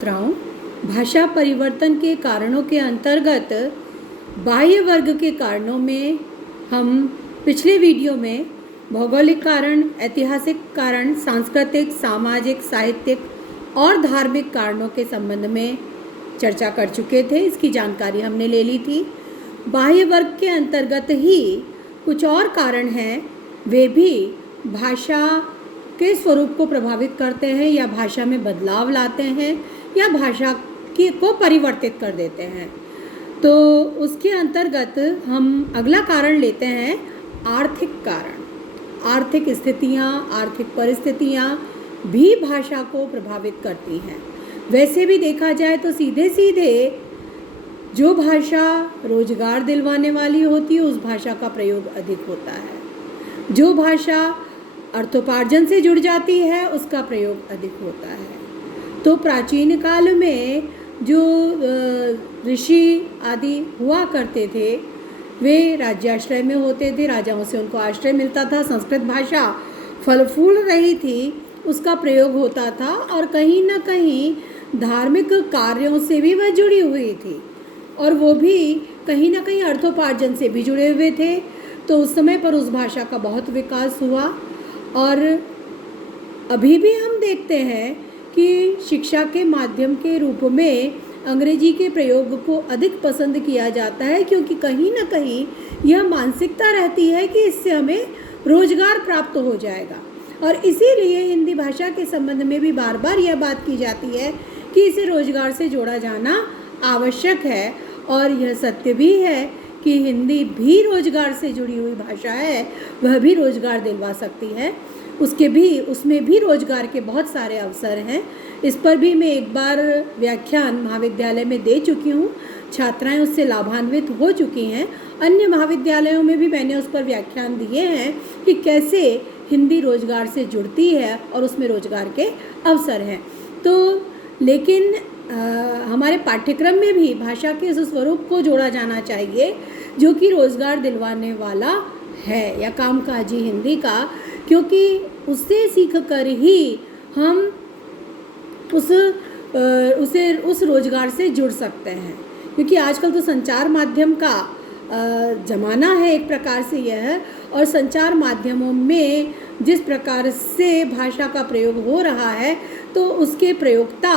छात्राओं, भाषा परिवर्तन के कारणों के अंतर्गत बाह्य वर्ग के कारणों में हम पिछले वीडियो में भौगोलिक कारण, ऐतिहासिक कारण, सांस्कृतिक, सामाजिक, साहित्यिक और धार्मिक कारणों के संबंध में चर्चा कर चुके थे। इसकी जानकारी हमने ले ली थी। बाह्य वर्ग के अंतर्गत ही कुछ और कारण हैं, वे भी भाषा के स्वरूप को प्रभावित करते हैं या भाषा में बदलाव लाते हैं या भाषा को परिवर्तित कर देते हैं। तो उसके अंतर्गत हम अगला कारण लेते हैं आर्थिक कारण। आर्थिक स्थितियाँ, आर्थिक परिस्थितियाँ भी भाषा को प्रभावित करती हैं। वैसे भी देखा जाए तो सीधे सीधे जो भाषा रोजगार दिलवाने वाली होती है उस भाषा का प्रयोग अधिक होता है। जो भाषा अर्थोपार्जन से जुड़ जाती है उसका प्रयोग अधिक होता है। तो प्राचीन काल में जो ऋषि आदि हुआ करते थे वे राज्याश्रय में होते थे, राजाओं से उनको आश्रय मिलता था। संस्कृत भाषा फल फूल रही थी, उसका प्रयोग होता था और कहीं ना कहीं धार्मिक कार्यों से भी वह जुड़ी हुई थी और वो भी कहीं ना कहीं अर्थोपार्जन से भी जुड़े हुए थे। तो उस समय पर उस भाषा का बहुत विकास हुआ और अभी भी हम देखते हैं कि शिक्षा के माध्यम के रूप में अंग्रेजी के प्रयोग को अधिक पसंद किया जाता है, क्योंकि कहीं ना कहीं यह मानसिकता रहती है कि इससे हमें रोजगार प्राप्त हो जाएगा। और इसीलिए हिंदी भाषा के संबंध में भी बार बार यह बात की जाती है कि इसे रोजगार से जोड़ा जाना आवश्यक है। और यह सत्य भी है कि हिंदी भी रोजगार से जुड़ी हुई भाषा है, वह भी रोजगार दिलवा सकती है। उसमें भी रोजगार के बहुत सारे अवसर हैं। इस पर भी मैं एक बार व्याख्यान महाविद्यालय में दे चुकी हूँ, छात्राएं उससे लाभान्वित हो चुकी हैं। अन्य महाविद्यालयों में भी मैंने उस पर व्याख्यान दिए हैं कि कैसे हिंदी रोजगार से जुड़ती है और उसमें रोजगार के अवसर हैं। तो लेकिन हमारे पाठ्यक्रम में भी भाषा के उस स्वरूप को जोड़ा जाना चाहिए जो कि रोजगार दिलवाने वाला है या कामकाजी हिंदी का, क्योंकि उससे सीख कर ही हम उस रोजगार से जुड़ सकते हैं। क्योंकि आजकल तो संचार माध्यम का ज़माना है एक प्रकार से यह, और संचार माध्यमों में जिस प्रकार से भाषा का प्रयोग हो रहा है तो उसके प्रयोक्ता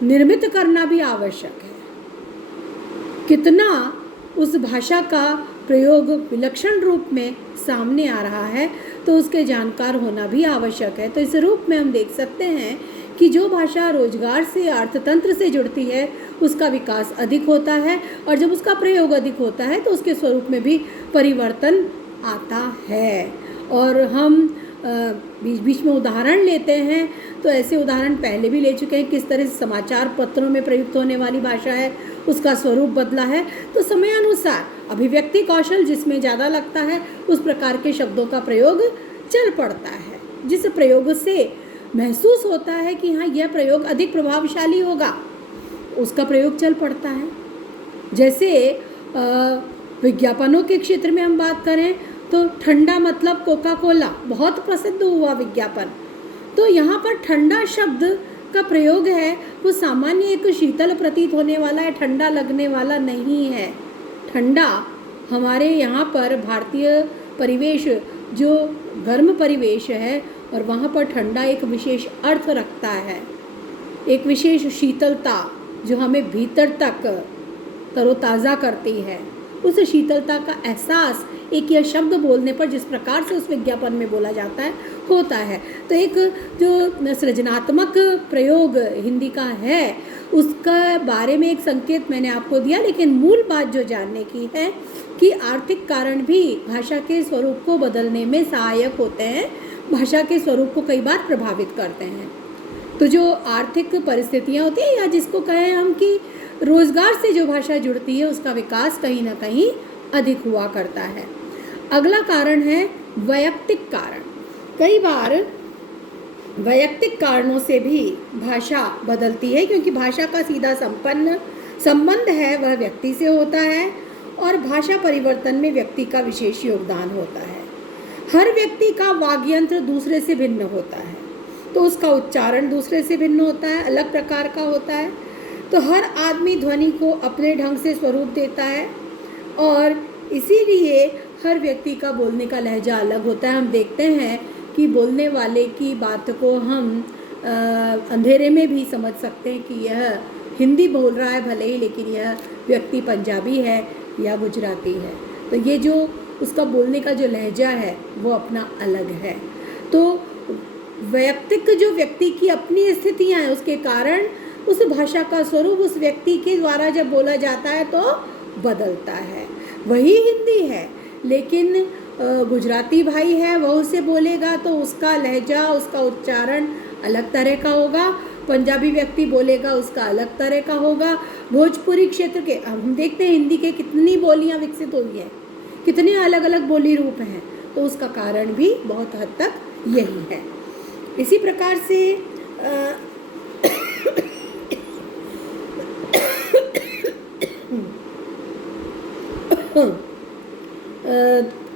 निर्मित करना भी आवश्यक है। कितना उस भाषा का प्रयोग विलक्षण रूप में सामने आ रहा है तो उसके जानकार होना भी आवश्यक है। तो इस रूप में हम देख सकते हैं कि जो भाषा रोजगार से, अर्थतंत्र से जुड़ती है उसका विकास अधिक होता है और जब उसका प्रयोग अधिक होता है तो उसके स्वरूप में भी परिवर्तन आता है। और हम बीच बीच में उदाहरण लेते हैं तो ऐसे उदाहरण पहले भी ले चुके हैं, किस तरह से समाचार पत्रों में प्रयुक्त होने वाली भाषा है उसका स्वरूप बदला है। तो समय अनुसार अभिव्यक्ति कौशल जिसमें ज़्यादा लगता है उस प्रकार के शब्दों का प्रयोग चल पड़ता है, जिस प्रयोग से महसूस होता है कि हाँ यह प्रयोग अधिक प्रभावशाली होगा, उसका प्रयोग चल पड़ता है। जैसे विज्ञापनों के क्षेत्र में हम बात करें तो ठंडा मतलब कोका कोला बहुत प्रसिद्ध हुआ विज्ञापन। तो यहाँ पर ठंडा शब्द का प्रयोग है वो सामान्य एक शीतल प्रतीत होने वाला है, ठंडा लगने वाला नहीं है। ठंडा हमारे यहाँ पर भारतीय परिवेश जो गर्म परिवेश है और वहाँ पर ठंडा एक विशेष अर्थ रखता है, एक विशेष शीतलता जो हमें भीतर तक तरोताज़ा करती है। उस शीतलता का एहसास एक यह शब्द बोलने पर जिस प्रकार से उस विज्ञापन में बोला जाता है होता है। तो एक जो सृजनात्मक प्रयोग हिंदी का है उसका बारे में एक संकेत मैंने आपको दिया, लेकिन मूल बात जो जानने की है कि आर्थिक कारण भी भाषा के स्वरूप को बदलने में सहायक होते हैं, भाषा के स्वरूप को कई बार प्रभावित करते हैं। तो जो आर्थिक परिस्थितियाँ होती हैं या जिसको कहें हम कि रोजगार से जो भाषा जुड़ती है उसका विकास कहीं ना कहीं अधिक हुआ करता है। अगला कारण है वैयक्तिक कारण। कई बार वैयक्तिक कारणों से भी भाषा बदलती है, क्योंकि भाषा का सीधा संबंध है वह व्यक्ति से होता है और भाषा परिवर्तन में व्यक्ति का विशेष योगदान होता है। हर व्यक्ति का वाग्यंत्र दूसरे से भिन्न होता है। तो उसका उच्चारण दूसरे से भिन्न होता है, अलग प्रकार का होता है। तो हर आदमी ध्वनि को अपने ढंग से स्वरूप देता है और इसीलिए हर व्यक्ति का बोलने का लहजा अलग होता है। हम देखते हैं कि बोलने वाले की बात को हम अंधेरे में भी समझ सकते हैं कि यह हिंदी बोल रहा है भले ही, लेकिन यह व्यक्ति पंजाबी है या गुजराती है। तो ये जो उसका बोलने का जो लहजा है वो अपना अलग है। तो व्यक्ति की अपनी स्थितियाँ हैं, उसके कारण उस भाषा का स्वरूप उस व्यक्ति के द्वारा जब बोला जाता है तो बदलता है। वही हिंदी है, लेकिन गुजराती भाई है वह उसे बोलेगा तो उसका लहजा, उसका उच्चारण अलग तरह का होगा। पंजाबी व्यक्ति बोलेगा उसका अलग तरह का होगा। भोजपुरी क्षेत्र के हम देखते हैं हिंदी के कितनी बोलियां विकसित हुई हैं, कितने अलग अलग बोली रूप हैं, तो उसका कारण भी बहुत हद तक यही है। इसी प्रकार से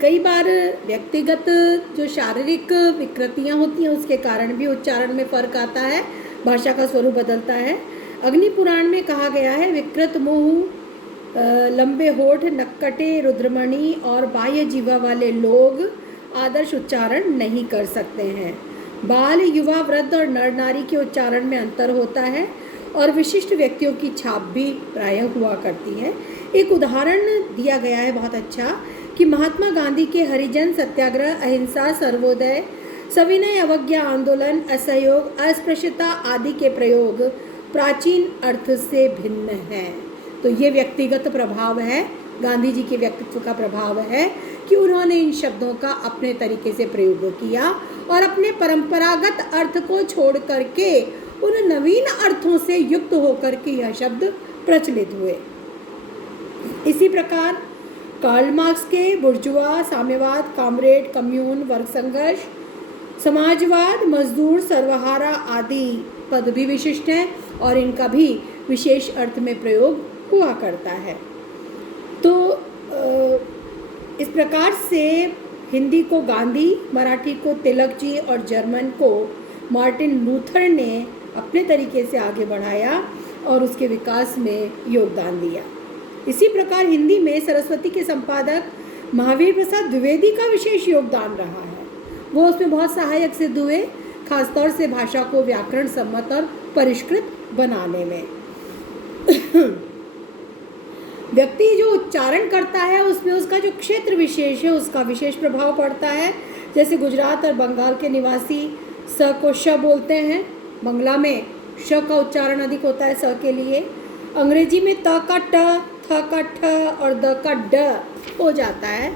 कई बार व्यक्तिगत जो शारीरिक विकृतियाँ होती हैं उसके कारण भी उच्चारण में फर्क आता है, भाषा का स्वरूप बदलता है। अग्नि पुराण में कहा गया है, विकृत मुंह, लंबे होठ, नक्कटे, रुद्रमणि और बाह्य जीवा वाले लोग आदर्श उच्चारण नहीं कर सकते हैं। बाल, युवा, वृद्ध और नर नारी के उच्चारण में अंतर होता है और विशिष्ट व्यक्तियों की छाप भी प्रायः हुआ करती है। एक उदाहरण दिया गया है बहुत अच्छा कि महात्मा गांधी के हरिजन सत्याग्रह, अहिंसा, सर्वोदय, सविनय अवज्ञा आंदोलन, असहयोग, अस्पृश्यता आदि के प्रयोग प्राचीन अर्थ से भिन्न हैं। तो ये व्यक्तिगत प्रभाव है, गांधी जी के व्यक्तित्व का प्रभाव है कि उन्होंने इन शब्दों का अपने तरीके से प्रयोग किया और अपने परंपरागत अर्थ को छोड़ करके उन नवीन अर्थों से युक्त होकर के यह शब्द प्रचलित हुए। इसी प्रकार कार्ल मार्क्स के बुर्जुआ, साम्यवाद, कॉमरेड, कम्यून, वर्ग संघर्ष, समाजवाद, मजदूर, सर्वहारा आदि पद भी विशिष्ट हैं और इनका भी विशेष अर्थ में प्रयोग हुआ करता है। तो इस प्रकार से हिंदी को गांधी, मराठी को तिलक जी और जर्मन को मार्टिन लूथर ने अपने तरीके से आगे बढ़ाया और उसके विकास में योगदान दिया। इसी प्रकार हिंदी में सरस्वती के संपादक महावीर प्रसाद द्विवेदी का विशेष योगदान रहा है। वो उसमें बहुत सहायक सिद्ध हुए, खासतौर से भाषा को व्याकरण सम्मत और परिष्कृत बनाने में। व्यक्ति जो उच्चारण करता है उसमें उसका जो क्षेत्र विशेष है उसका विशेष प्रभाव पड़ता है। जैसे गुजरात और बंगाल के निवासी स को श बोलते हैं, बंगला में श का उच्चारण अधिक होता है स के लिए। अंग्रेजी में त का ट, थ का ठ और द का ड हो जाता है।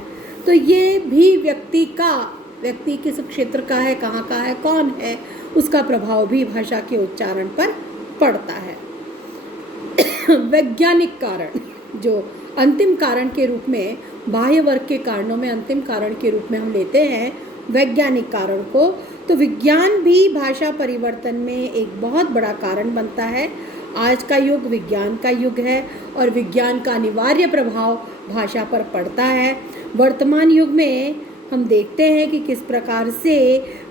तो ये भी व्यक्ति किस क्षेत्र का है, कहाँ का है, कौन है, उसका प्रभाव भी भाषा के उच्चारण पर पड़ता है। वैज्ञानिक कारण, जो अंतिम कारण के रूप में, बाह्य वर्ग के कारणों में अंतिम कारण के रूप में हम लेते हैं वैज्ञानिक कारण को, तो विज्ञान भी भाषा परिवर्तन में एक बहुत बड़ा कारण बनता है। आज का युग विज्ञान का युग है और विज्ञान का अनिवार्य प्रभाव भाषा पर पड़ता है। वर्तमान युग में हम देखते हैं कि किस प्रकार से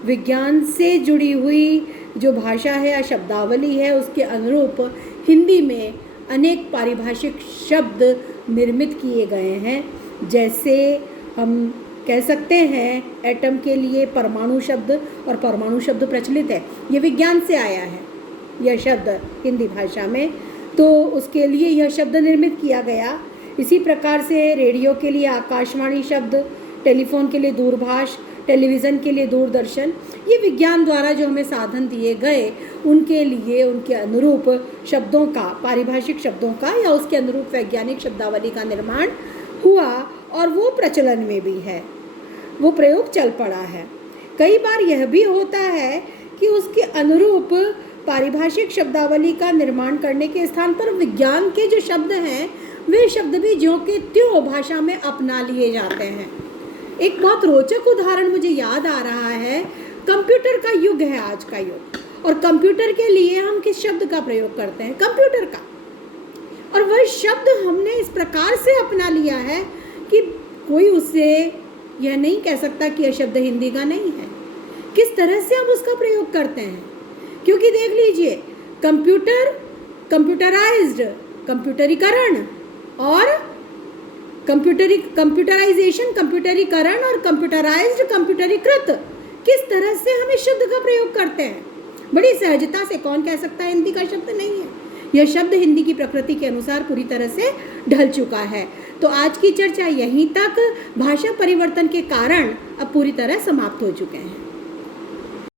विज्ञान से जुड़ी हुई जो भाषा है या शब्दावली है उसके अनुरूप हिंदी में अनेक पारिभाषिक शब्द निर्मित किए गए हैं। जैसे हम कह सकते हैं एटम के लिए परमाणु शब्द, और परमाणु शब्द प्रचलित है, ये विज्ञान से आया है यह शब्द हिंदी भाषा में, तो उसके लिए यह शब्द निर्मित किया गया। इसी प्रकार से रेडियो के लिए आकाशवाणी शब्द, टेलीफोन के लिए दूरभाष, टेलीविज़न के लिए दूरदर्शन, ये विज्ञान द्वारा जो हमें साधन दिए गए उनके लिए उनके अनुरूप शब्दों का, पारिभाषिक शब्दों का या उसके अनुरूप वैज्ञानिक शब्दावली का निर्माण हुआ और वो प्रचलन में भी है, वो प्रयोग चल पड़ा है। कई बार यह भी होता है कि उसके अनुरूप पारिभाषिक शब्दावली का निर्माण करने के स्थान पर विज्ञान के जो शब्द हैं वे शब्द भी ज्यों के त्यों भाषा में अपना लिए जाते हैं। एक बहुत रोचक उदाहरण मुझे याद आ रहा है, कंप्यूटर का युग है आज का युग, और कंप्यूटर के लिए हम किस शब्द का प्रयोग करते हैं? कंप्यूटर का। और वह शब्द हमने इस प्रकार से अपना लिया है कि कोई उससे यह नहीं कह सकता कि यह शब्द हिंदी का नहीं है, किस तरह से हम उसका प्रयोग करते हैं। क्योंकि देख लीजिए, कंप्यूटराइज्ड, कंप्यूटरीकरण और कंप्यूटराइजेशन, कंप्यूटरीकरण और कंप्यूटराइज्ड, कंप्यूटरीकृत, किस तरह से हम इस शब्द का प्रयोग करते हैं बड़ी सहजता से। कौन कह सकता है हिंदी का शब्द नहीं है? यह शब्द हिंदी की प्रकृति के अनुसार पूरी तरह से ढल चुका है। तो आज की चर्चा यहीं तक। भाषा परिवर्तन के कारण अब पूरी तरह समाप्त हो चुके हैं।